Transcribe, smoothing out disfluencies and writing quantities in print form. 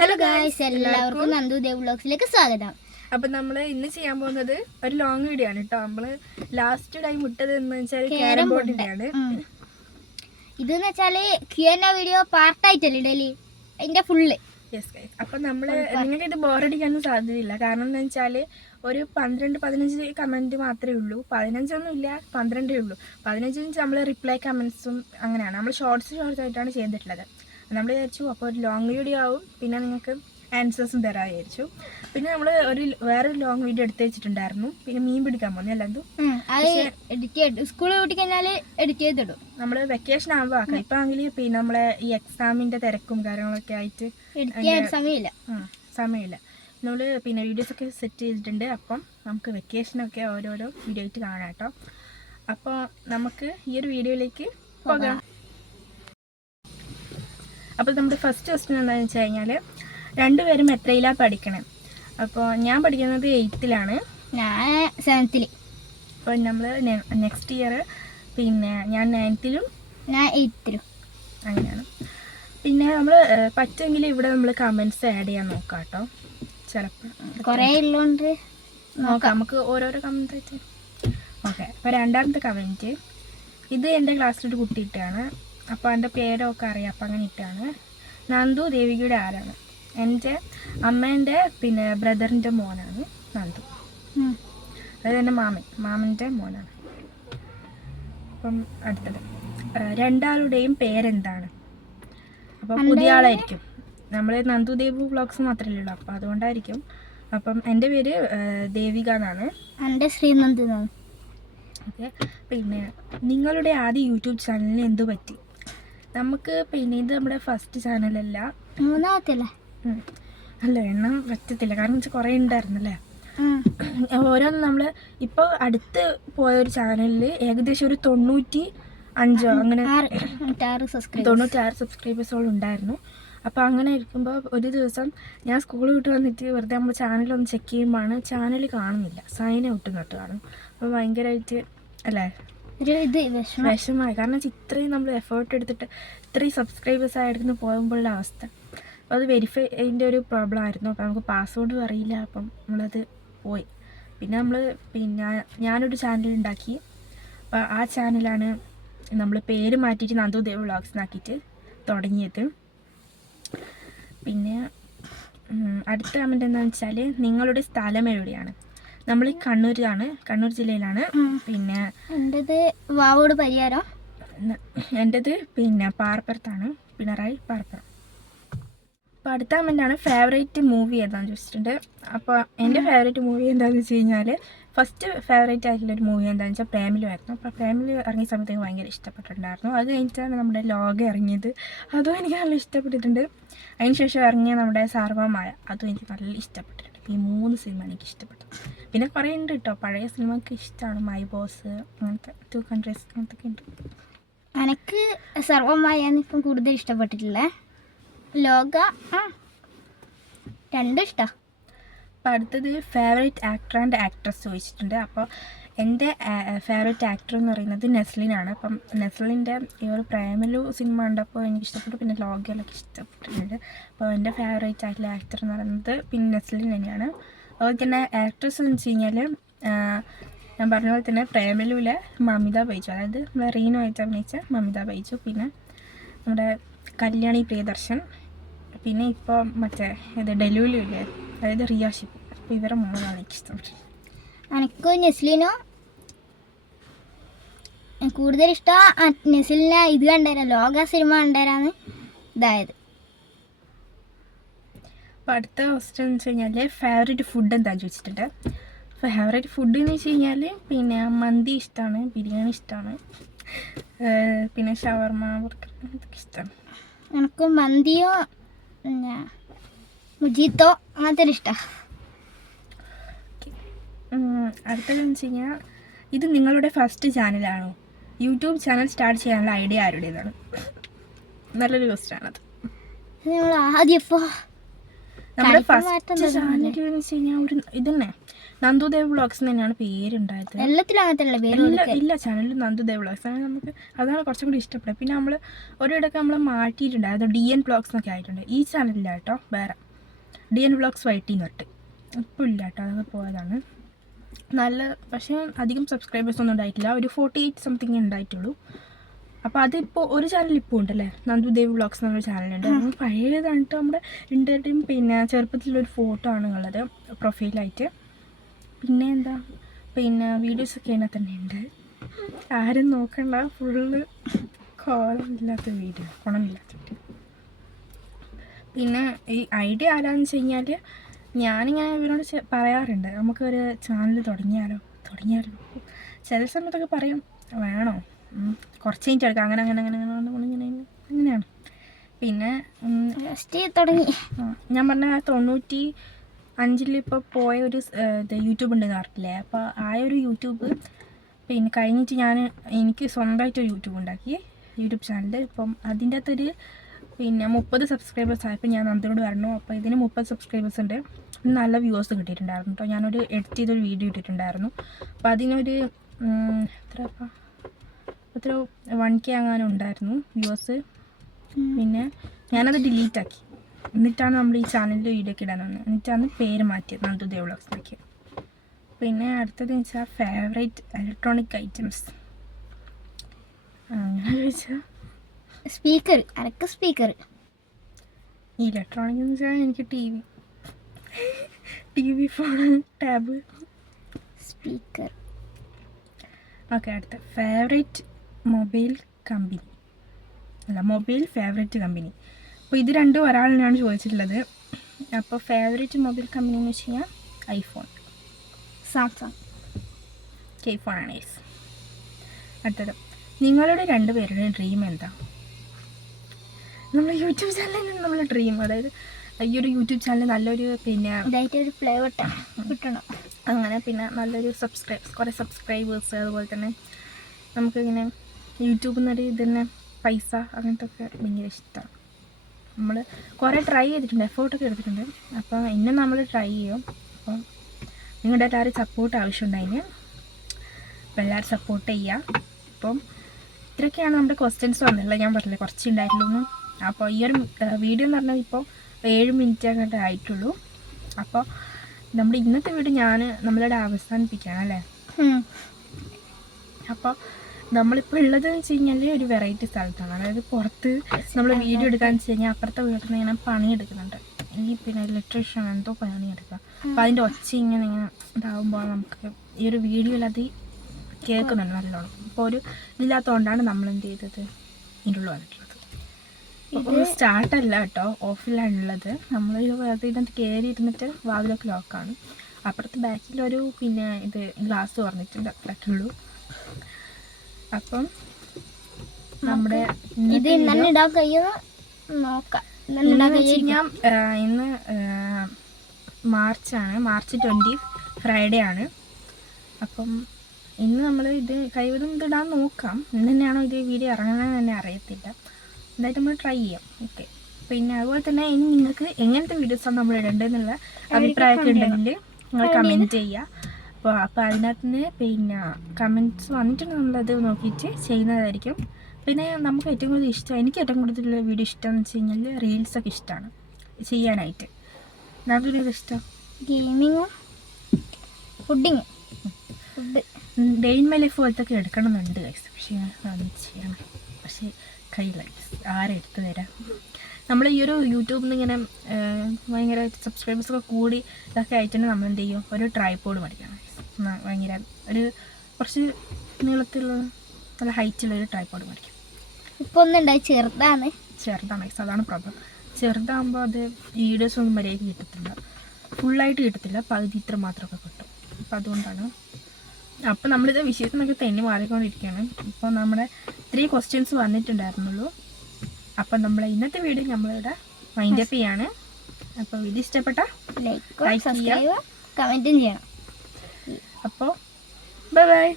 Hello guys, എല്ലാവർക്കും നന്ദു ദേവ് വ്ലോഗ്സിലേക്ക് സ്വാഗതം. അപ്പം നമ്മൾ ഇന്ന് ചെയ്യാൻ പോകുന്നത് ഒരു ലോങ് വീഡിയോ ആണ് കേട്ടോ. നമ്മൾ ലാസ്റ്റ് ടൈം ഇട്ടത് എന്ന് വെച്ചാൽ ക്യാരം ബോർഡിൻ്റെയാണ്. ഇതെന്ന് വെച്ചാൽ Q&A വീഡിയോ പാർട്ടായിട്ടല്ലേ ഡെയിലി അതിൻ്റെ ഫുള്ള്. യെസ് ഗൈസ്, അപ്പം നമ്മൾ നിങ്ങൾക്ക് ഇത് ബോറടിക്കാനൊന്നും സാധ്യതയില്ല. കാരണം എന്താ വെച്ചാൽ ഒരു 12-15 കമൻറ്റ് മാത്രമേ ഉള്ളൂ. 15 ഇല്ല, 12 ഉള്ളൂ. 15 നമ്മൾ റിപ്ലൈ കമൻസും അങ്ങനെയാണ്. നമ്മൾ ഷോർട്സ് ആയിട്ടാണ് ചെയ്തിട്ടുള്ളത്. നമ്മൾ വിചാരിച്ചു അപ്പോൾ ഒരു ലോങ് വീഡിയോ ആവും, പിന്നെ നിങ്ങൾക്ക് ആൻസേഴ്സും തരാൻ വിചാരിച്ചു. പിന്നെ നമ്മൾ വേറൊരു ലോങ് വീഡിയോ എടുത്ത് വെച്ചിട്ടുണ്ടായിരുന്നു. പിന്നെ മീൻ പിടിക്കാൻ പോകുന്നത് അല്ലെന്തും എഡിറ്റ് ചെയ്ത് സ്കൂളിൽ കൂട്ടി കഴിഞ്ഞാൽ എഡിറ്റ് ചെയ്തിടും. നമ്മൾ വെക്കേഷൻ ആകുമ്പോൾ ആക്കാം. ഇപ്പം ആണെങ്കിൽ പിന്നെ നമ്മളെ ഈ എക്സാമിൻ്റെ തിരക്കും കാര്യങ്ങളൊക്കെ ആയിട്ട് എഡിറ്റ് ചെയ്യാൻ സമയമില്ല. നമ്മൾ പിന്നെ വീഡിയോസൊക്കെ സെറ്റ് ചെയ്തിട്ടുണ്ട്. അപ്പം നമുക്ക് വെക്കേഷനൊക്കെ ഓരോരോ വീഡിയോ ആയിട്ട് കാണാം കേട്ടോ. അപ്പോൾ നമുക്ക് ഈ ഒരു വീഡിയോയിലേക്ക് പോകാം. അപ്പോൾ നമ്മുടെ ഫസ്റ്റ് ക്വസ്റ്റ്യൻ എന്താണെന്ന് വെച്ച് കഴിഞ്ഞാൽ, രണ്ടുപേരും എത്രയിലാണ് പഠിക്കണം? അപ്പോൾ ഞാൻ പഠിക്കുന്നത് 8th, ഞാൻ 7th. അപ്പോൾ നമ്മൾ നെക്സ്റ്റ് ഇയർ പിന്നെ ഞാൻ 9th, ഞാൻ 8th. അങ്ങനെയാണ്. പിന്നെ നമ്മൾ പറ്റുമെങ്കിൽ ഇവിടെ നമ്മൾ കമൻറ്റ്സ് ആഡ് ചെയ്യാൻ നോക്കാം കേട്ടോ. ചിലപ്പോൾ കുറേ ഉള്ളതുകൊണ്ട് നോക്കാം, നമുക്ക് ഓരോരോ കമൻറ്റ് ആയിട്ട്. ഓക്കെ, അപ്പോൾ രണ്ടാമത്തെ കമൻറ്റ്, ഇത് എൻ്റെ ക്ലാസ്സിലൊരു കുട്ടി ഇട്ടാണ്. അപ്പോൾ എൻ്റെ പേരൊക്കെ അറിയാം, അപ്പം അങ്ങനെ ഇട്ടാണ്. നന്ദു ദേവികയുടെ ആരാണ്? എൻ്റെ അമ്മേൻ്റെ പിന്നെ ബ്രദറിൻ്റെ മോനാണ് നന്ദു. അതായത് എൻ്റെ മാമൻ്റെ മോനാണ്. അപ്പം അടുത്തത്, രണ്ടാളുടെയും പേരെന്താണ്? അപ്പോൾ പുതിയ ആളായിരിക്കും. നമ്മൾ നന്ദു ദേവു വ്ളോഗ്സ് മാത്രമേ ഉള്ളൂ, അപ്പോൾ അതുകൊണ്ടായിരിക്കും. അപ്പം എൻ്റെ പേര് ദേവിക എന്നാണ്. എൻ്റെ ശ്രീനന്ദി എന്നാണ്. ഓക്കെ, പിന്നെ നിങ്ങളുടെ ആദ്യ യൂട്യൂബ് ചാനലിന് എന്തു പറ്റി? നമുക്ക് പിന്നെ ഇത് നമ്മുടെ ഫസ്റ്റ് ചാനലല്ല, 3ാമത്തെ അല്ല, എണ്ണം പറ്റത്തില്ല. കാരണം വെച്ചാൽ കുറേ ഉണ്ടായിരുന്നല്ലേ. ഓരോന്നും നമ്മൾ ഇപ്പോൾ അടുത്ത് പോയൊരു ചാനലിൽ ഏകദേശം ഒരു 95 അങ്ങനെ 96 സബ്സ്ക്രൈബേഴ്സോളം ഉണ്ടായിരുന്നു. അപ്പോൾ അങ്ങനെ ഇരിക്കുമ്പോൾ ഒരു ദിവസം ഞാൻ സ്കൂൾ വിട്ട് വന്നിട്ട് വെറുതെ നമ്മൾ ചാനലൊന്ന് ചെക്ക് ചെയ്യുമ്പോഴാണ് ചാനൽ കാണുന്നില്ല, സൈൻ ഔട്ട് നട്ട് കാണും. അപ്പോൾ ഭയങ്കരമായിട്ട് അല്ലേ വിഷമമായി. കാരണം ഇത്രയും നമ്മൾ എഫേർട്ട് എടുത്തിട്ട് ഇത്രയും സബ്സ്ക്രൈബേഴ്സ് ആയിട്ട് പോകുമ്പോഴുള്ള അവസ്ഥ. അപ്പോൾ അത് വെരിഫൈൻ്റെ ഒരു പ്രോബ്ലം ആയിരുന്നു. അപ്പോൾ നമുക്ക് പാസ്വേഡും അറിയില്ല. അപ്പം നമ്മളത് പോയി. പിന്നെ ഞാനൊരു ചാനൽ ഉണ്ടാക്കി. അപ്പോൾ ആ ചാനലാണ് നമ്മൾ പേര് മാറ്റിയിട്ട് നന്ദു ദേവ് വ്ളോഗ്സ് എന്നാക്കിയിട്ട് തുടങ്ങിയത്. പിന്നെ അടുത്ത കമൻറ്റ് എന്താണെന്ന് വെച്ചാൽ, നിങ്ങളുടെ സ്ഥലം എവിടെയാണ്? നമ്മൾ കണ്ണൂർ ജില്ലയിലാണ്. പിന്നെ എൻ്റെത് വാവോട് പരിയാരം. എൻ്റെത് പിന്നെ പാറപ്പുറത്താണ്, പിണറായി പാറപ്പുറം. അപ്പോൾ അടുത്ത കമൻറ്റാണ്, ഫേവറേറ്റ് മൂവി ഏതാണെന്ന് ചോദിച്ചിട്ടുണ്ട്. അപ്പോൾ എൻ്റെ ഫേവറേറ്റ് മൂവി എന്താണെന്ന് വെച്ച് കഴിഞ്ഞാൽ, ഫസ്റ്റ് ഫേവറേറ്റ് ആയിട്ടുള്ളൊരു മൂവി എന്താണെന്ന് വെച്ചാൽ പ്രേമലു ആയിരുന്നു. അപ്പോൾ പ്രേമലു ഇറങ്ങിയ സമയത്ത് ഭയങ്കര ഇഷ്ടപ്പെട്ടിട്ടുണ്ടായിരുന്നു. അത് കഴിഞ്ഞിട്ടാണ് നമ്മുടെ ലോകം ഇറങ്ങിയത്, അതും എനിക്ക് നല്ല ഇഷ്ടപ്പെട്ടിട്ടുണ്ട്. അതിനുശേഷം ഇറങ്ങിയ നമ്മുടെ സാർവമായ, അതും എനിക്ക് നല്ല ഇഷ്ടപ്പെട്ടിട്ടുണ്ട്. ഈ 3 സിനിമ എനിക്ക് ഇഷ്ടപ്പെട്ടു. പിന്നെ കുറേ ഉണ്ട് കേട്ടോ, പഴയ സിനിമക്ക് ഇഷ്ടമാണ്. മൈ ബോസ്, അങ്ങനത്തെ 2 കൺട്രീസ് അങ്ങനത്തെ ഉണ്ട്. എനിക്ക് സർവമായാണ് ഇപ്പം കൂടുതൽ ഇഷ്ടപ്പെട്ടിട്ടില്ലേ. ലോക രണ്ടും ഇഷ്ടമാണ്. അപ്പോൾ അടുത്തത് ഫേവറേറ്റ് ആക്ടർ ആൻഡ് ആക്ട്രസ് ചോദിച്ചിട്ടുണ്ട്. അപ്പോൾ എൻ്റെ ഫേവറേറ്റ് ആക്ടർ എന്ന് പറയുന്നത് നെസ്ലിനാണ്. അപ്പം നെസ്ലിൻ്റെ ഈ ഒരു പ്രേമലു സിനിമ കണ്ടപ്പോൾ എനിക്ക് ഇഷ്ടപ്പെട്ടു. പിന്നെ ലോകയിലൊക്കെ ഇഷ്ടപ്പെട്ടിട്ടുണ്ട്. അപ്പോൾ എൻ്റെ ഫേവറേറ്റ് ആയിട്ടുള്ള ആക്ടർ എന്ന് പറയുന്നത് പിന്നെ നെസ്ലിൻ തന്നെയാണ്. അതുപോലെ തന്നെ ആക്ട്രസ് എന്ന് വെച്ച് കഴിഞ്ഞാൽ ഞാൻ പറഞ്ഞ പോലെ തന്നെ പ്രേമലുവിലെ മമിത ബൈജു, അതായത് നമ്മുടെ റീനോ ആയിട്ട് അഭിനയിച്ച മമിത ബൈജു. പിന്നെ നമ്മുടെ കല്യാണി പ്രിയദർശൻ. പിന്നെ ഇപ്പോൾ മറ്റേ ഇത് ഡെലുവിലു ഇല്ലേ, അതായത് റിയാഷിപ്പ്. അപ്പോൾ ഇവരെ 3 എനിക്ക് ഇഷ്ടപ്പെട്ടു. എനിക്ക് നെസ്ലിനോ കൂടുതൽ ഇഷ്ടം. നെസ്ലിനെ ഇത് കണ്ടുതരാം, ലോക സിനിമ കണ്ടുതരാന്ന് ഇതായത്. അപ്പോൾ അടുത്ത ക്വസ്റ്റ്യൻ എന്ന് വെച്ച് കഴിഞ്ഞാൽ, ഫേവറേറ്റ് ഫുഡ് എന്താണെന്ന് ചോദിച്ചിട്ടുണ്ട്. ഫേവറേറ്റ് ഫുഡ് എന്ന് വെച്ച് കഴിഞ്ഞാൽ പിന്നെ മന്തി ഇഷ്ടമാണ്, ബിരിയാണി ഇഷ്ടമാണ്, പിന്നെ ഷവർമ, ബർഗർ അതൊക്കെ ഇഷ്ടമാണ്. എനിക്ക് മന്തിയോ മുജീത്തോ അങ്ങനത്തെ ഇഷ്ടമാണ്. അടുത്തതെന്ന് വെച്ച് കഴിഞ്ഞാൽ, ഇത് നിങ്ങളുടെ ഫസ്റ്റ് ചാനലാണോ? യൂട്യൂബ് ചാനൽ സ്റ്റാർട്ട് ചെയ്യാനുള്ള ഐഡിയ ആരുടേതാണ്? നല്ലൊരു ക്വസ്റ്റ്യൻ ആണത്. നമ്മൾ ആദ്യം നമ്മുടെ ഫസ്റ്റ് ചാനൽ എന്ന് വെച്ച് കഴിഞ്ഞാൽ ഒരു ഇതന്നെ നന്ദു ദേവ് വ്ളോഗ്സ് തന്നെയാണ് പേരുണ്ടായത്. ഇല്ല, ചാനലിൽ നന്ദു ദേവ് വ്ളോഗ്സ് ആണ്. നമുക്ക് അതാണ് കുറച്ചും കൂടി ഇഷ്ടപ്പെടുന്നത്. പിന്നെ നമ്മൾ ഒരിടയ്ക്ക് നമ്മൾ മാറ്റിയിട്ടുണ്ട്, അത് DN വ്ളോഗ്സ് എന്നൊക്കെ ആയിട്ടുണ്ട്. ഈ ചാനലില്ല കേട്ടോ, വേറെ. DN വ്ളോഗ്സ് YT എന്ന് പറഞ്ഞിട്ട്. ഇപ്പോൾ ഇല്ല കേട്ടോ, അതൊക്കെ പോയതാണ്. നല്ല, പക്ഷേ അധികം സബ്സ്ക്രൈബേഴ്സ് ഒന്നും ഉണ്ടായിട്ടില്ല, ഒരു 48 സംതിങ് ഉണ്ടായിട്ടുള്ളൂ. അപ്പോൾ അതിപ്പോൾ ഒരു ചാനൽ ഇപ്പോൾ ഉണ്ടല്ലേ, നന്ദുദേവ് വ്ളോഗ്സ് എന്നൊരു ചാനലുണ്ട്. അത് പഴയതാണ് കേട്ടോ, നമ്മുടെ ഇൻ്റർനെറ്റും പിന്നെ ചെറുപ്പത്തിലൊരു ഫോട്ടോ ആണ് ഉള്ളത് പ്രൊഫൈലായിട്ട്. പിന്നെ എന്താ, പിന്നെ വീഡിയോസൊക്കെ അതിനകത്ത് തന്നെ ഉണ്ട്. ആരും നോക്കണ്ട, ഫുള്ള് കോളമില്ലാത്ത വീഡിയോ, ഗുണമില്ലാത്ത വീഡിയോ. പിന്നെ ഈ ഐഡിയ ആരാന്ന് വെച്ച് കഴിഞ്ഞാൽ, ഞാനിങ്ങനെ ഇവരോട് പറയാറുണ്ട്, നമുക്കൊരു ചാനൽ തുടങ്ങിയാലോ. ചില സമയത്തൊക്കെ പറയും വേണോ, കുറച്ച് കഴിഞ്ഞിട്ട് എടുക്കാം, അങ്ങനെയാണ്. പിന്നെ തുടങ്ങി ഞാൻ പറഞ്ഞ 95 ഇപ്പോൾ പോയ ഒരു യൂട്യൂബ് ഉണ്ടെന്ന് പറഞ്ഞില്ലേ. അപ്പോൾ ആ ഒരു യൂട്യൂബ് പിന്നെ കഴിഞ്ഞിട്ട് എനിക്ക് സ്വന്തമായിട്ടൊരു യൂട്യൂബ് ഉണ്ടാക്കി, യൂട്യൂബ് ചാനൽ. ഇപ്പം അതിൻ്റെ അകത്തൊരു പിന്നെ 30 സബ്സ്ക്രൈബേഴ്സ് ആയപ്പോൾ ഞാൻ നന്ദിനോട് പറഞ്ഞു, അപ്പോൾ ഇതിന് 30 സബ്സ്ക്രൈബേഴ്സ് ഉണ്ട്, നല്ല വ്യൂവേഴ്സ് കിട്ടിയിട്ടുണ്ടായിരുന്നു കേട്ടോ. ഞാനൊരു എഡിറ്റ് ചെയ്തൊരു വീഡിയോ ഇട്ടിട്ടുണ്ടായിരുന്നു. അപ്പോൾ അതിനൊരു എത്ര 1K അങ്ങനെ ഉണ്ടായിരുന്നു വ്യൂവേഴ്സ്. പിന്നെ ഞാനത് ഡിലീറ്റാക്കി, എന്നിട്ടാണ് നമ്മൾ ഈ ചാനലിൽ വീഡിയോ ഒക്കെ ഇടാൻ വന്നത്. എന്നിട്ടാണ് പേര് മാറ്റിയത് നന്ദുദേവ് വ്ളോഗ്സിലേക്ക്. പിന്നെ അടുത്തത് വെച്ചാൽ ഫേവറേറ്റ് ഇലക്ട്രോണിക് ഐറ്റംസ് അങ്ങനെ ചോദിച്ചാൽ സ്പീക്കർ, അനക്ക് സ്പീക്കർ. ഇലക്ട്രോണിക് എന്ന് വെച്ചാൽ എനിക്ക് T V phone, tab, speaker. Okay, അടുത്ത ഫേവറേറ്റ് മൊബൈൽ ഫേവറേറ്റ് കമ്പനി. അപ്പോൾ ഇത് രണ്ടും ഒരാളിനാണ് ചോദിച്ചിട്ടുള്ളത്. അപ്പോൾ ഫേവറേറ്റ് മൊബൈൽ കമ്പനി എന്ന് വെച്ച് കഴിഞ്ഞാൽ ഐഫോൺ, സാംസങ്, ഐഫോൺ ആണ്. യെസ്. അടുത്തത്, നിങ്ങളുടെ 2 പേരുടെ ഡ്രീം എന്താ? നമ്മുടെ യൂട്യൂബ് ചാനലിൽ നമ്മൾ ഡ്രീം, അതായത് ഈ ഒരു യൂട്യൂബ് ചാനൽ നല്ലൊരു പിന്നെ ഇതായിട്ടൊരു പ്ലേ ബട്ടൺ കിട്ടണം, അങ്ങനെ പിന്നെ നല്ലൊരു കുറേ സബ്സ്ക്രൈബേഴ്സ്, അതുപോലെ തന്നെ നമുക്കിങ്ങനെ യൂട്യൂബിൽ നിന്നൊരു ഇതിന് പൈസ അങ്ങനത്തെ ഒക്കെ ഭയങ്കര ഇഷ്ടമാണ്. നമ്മൾ കുറേ ട്രൈ ചെയ്തിട്ടുണ്ട്, എഫേർട്ടൊക്കെ എടുത്തിട്ടുണ്ട്. അപ്പോൾ ഇന്നും നമ്മൾ ട്രൈ ചെയ്യും. അപ്പം നിങ്ങളുടെ എല്ലാവരും സപ്പോർട്ട് ആവശ്യമുണ്ടായിന്, അപ്പോൾ എല്ലാവരും സപ്പോർട്ട് ചെയ്യുക. അപ്പം ഇത്രയൊക്കെയാണ് നമ്മുടെ ക്വസ്റ്റ്യൻസ് വന്നിട്ടുള്ളത്. ഞാൻ പറഞ്ഞില്ലേ കുറച്ച് ഉണ്ടായിട്ടുള്ളൂ. അപ്പോൾ ഈ ഒരു വീഡിയോ എന്ന് പറഞ്ഞാൽ ഇപ്പോൾ 7 മിനിറ്റ് അങ്ങോട്ട് ആയിട്ടുള്ളൂ. അപ്പോൾ നമ്മുടെ ഇന്നത്തെ വീഡിയോ നമ്മളിവിടെ അവസാനിപ്പിക്കുകയാണ് അല്ലേ. അപ്പോൾ നമ്മളിപ്പോൾ ഉള്ളതെന്ന് വെച്ച് കഴിഞ്ഞാൽ ഒരു വെറൈറ്റി സ്ഥലത്താണ്, അതായത് പുറത്ത് നമ്മൾ വീഡിയോ എടുക്കാന്ന് വെച്ച് കഴിഞ്ഞാൽ അപ്പുറത്തെ വീട്ടിൽ നിന്ന് ഇങ്ങനെ പണിയെടുക്കുന്നുണ്ട്. ഈ പിന്നെ ഇലക്ട്രീഷ്യൻ എന്തോ പണിയെടുക്കുക. അപ്പോൾ അതിൻ്റെ ഒച്ച ഇങ്ങനെ ഇതാകുമ്പോൾ നമുക്ക് ഈ ഒരു വീഡിയോയിൽ അത് കേൾക്കുന്നുണ്ട് നല്ലോണം. അപ്പോൾ ഒരു ഇതില്ലാത്തതുകൊണ്ടാണ് നമ്മൾ എന്ത് ചെയ്തത് ഇതിനുള്ള വന്നിട്ടുള്ളത്. അപ്പോൾ സ്റ്റാർട്ടല്ല കേട്ടോ, ഓഫിലാണുള്ളത്. നമ്മൾ ഇതിനകത്ത് കയറി ഇരുന്നിട്ട് വാതിലൊക്കെ ലോക്കാണ്. അപ്പുറത്ത് ബാക്കിലൊരു പിന്നെ ഇത് ഗ്ലാസ് തുറന്നിട്ടുണ്ട്, അത്രയൊക്കെ ഉള്ളൂ. അപ്പം നമ്മുടെ ഇത് ഇന്ന് ഇടാൻ കഴിയുമോ നോക്കാം. ഇന്ന് മാർച്ച് 20 ഫ്രൈഡേ ആണ്. അപ്പം ഇന്ന് നമ്മൾ ഇത് കഴിവതും ഇതിടാൻ നോക്കാം. ഇന്ന് തന്നെയാണോ ഇത് വീഡിയോ ഇറങ്ങുന്നതെന്ന് തന്നെ അറിയത്തില്ല. എന്തായാലും നമ്മൾ ട്രൈ ചെയ്യാം. ഓക്കെ, പിന്നെ അതുപോലെ തന്നെ ഇനി നിങ്ങൾക്ക് എങ്ങനത്തെ വീഡിയോസാണ് നമ്മൾ ഇടേണ്ടതെന്നുള്ള അഭിപ്രായമൊക്കെ ഉണ്ടെങ്കിൽ നിങ്ങൾ കമൻറ്റ് ചെയ്യുക. അപ്പോൾ അതിനകത്ത് നിന്ന് പിന്നെ കമൻറ്റ്സ് വന്നിട്ടുണ്ട്, നമ്മളത് നോക്കിയിട്ട് ചെയ്യുന്നതായിരിക്കും. പിന്നെ നമുക്ക് ഏറ്റവും കൂടുതൽ ഇഷ്ടം, എനിക്ക് ഏറ്റവും കൂടുതൽ വീഡിയോ ഇഷ്ടമെന്ന് വെച്ച് കഴിഞ്ഞാൽ റീൽസൊക്കെ ഇഷ്ടമാണ് ചെയ്യാനായിട്ട്. നമുക്ക് ഇഷ്ടം ഗെയിമിങ്ങും food day in my life പോലത്തൊക്കെ എടുക്കണമെന്നുണ്ട് ഗൈസ്. പക്ഷേ ചെയ്യണം, പക്ഷേ കയ്യില്ല ഗൈസ്, ആരെടുത്ത് തരാം. നമ്മൾ ഈ ഒരു യൂട്യൂബിൽ നിന്ന് ഇങ്ങനെ ഭയങ്കര സബ്സ്ക്രൈബേഴ്സൊക്കെ കൂടി ഇതൊക്കെ ആയിട്ടാണ് നമ്മൾ എന്ത് ചെയ്യും, ഒരു ട്രൈപോഡ് മേടിക്കണം. ഭയങ്കര കുറച്ച് നീളത്തിലുള്ള നല്ല ഹൈറ്റുള്ളൊരു ട്രൈപോഡ് മേടിക്കും. ഇപ്പോൾ ഒന്നുണ്ടായി, ചെറുതാണ് ഗൈസ്, അതാണ് പ്രോബ്ലം. ചെറുതാകുമ്പോൾ അത് വീഡിയോസ് ഒന്നും മര്യാദയ്ക്ക് കിട്ടത്തില്ല, ഫുള്ളായിട്ട് കിട്ടത്തില്ല, പകുതി ഇത്ര മാത്രമൊക്കെ കിട്ടും. അപ്പം അതുകൊണ്ടാണ്. അപ്പോൾ നമ്മളിത് വിഷയത്തിനൊക്കെ തന്നെ മാറിക്കൊണ്ടിരിക്കുകയാണ്. ഇപ്പോൾ നമ്മുടെ 3 ക്വസ്റ്റ്യൻസ് വന്നിട്ടുണ്ടായിരുന്നുള്ളൂ. അപ്പം നമ്മൾ ഇന്നത്തെ വീഡിയോ നമ്മളിവിടെ വൈൻഡപ്പ് ചെയ്യാണ്. അപ്പോൾ വീഡിയോ ഇഷ്ടപ്പെട്ട ലൈക്ക് ചെയ്യുക, കമൻറ്റും ചെയ്യണം. അപ്പോൾ ബൈ.